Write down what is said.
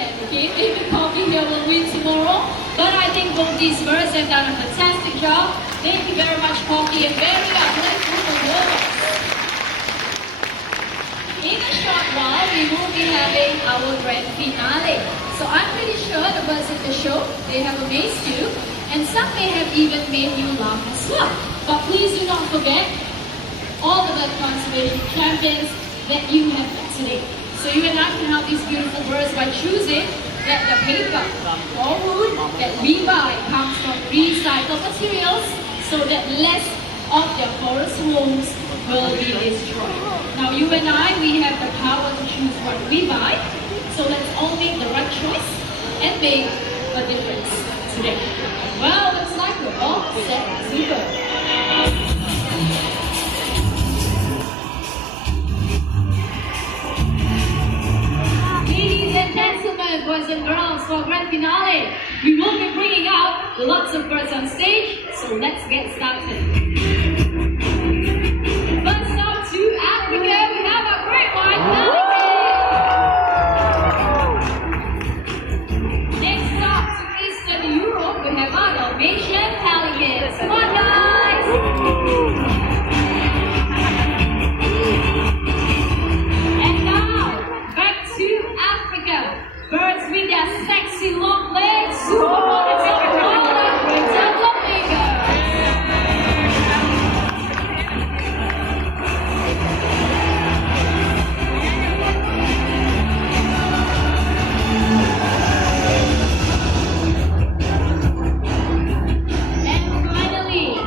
hand, okay? Maybe Coffee here will win tomorrow, but I think both these birds have done a fantastic job. Thank you very much, Coffee, and very grateful for yours. In a short while, we will be having our grand finale. So I'm pretty sure the birds in the show, they have amazed you, and some may have even made you laugh as well. But please do not forget all the bird conservation champions that you have met today. So you and I can help these beautiful birds by choosing that the paper or wood that we buy comes from recycled materials so that less of their forest homes will be destroyed. Now you and I, we have the power to choose what we buy, so let's all make the right choice and make a difference today. Well, looks like we're all set to go. Ladies and gentlemen, boys and girls, for grand finale, we will be bringing out lots of birds on stage, so let's get started.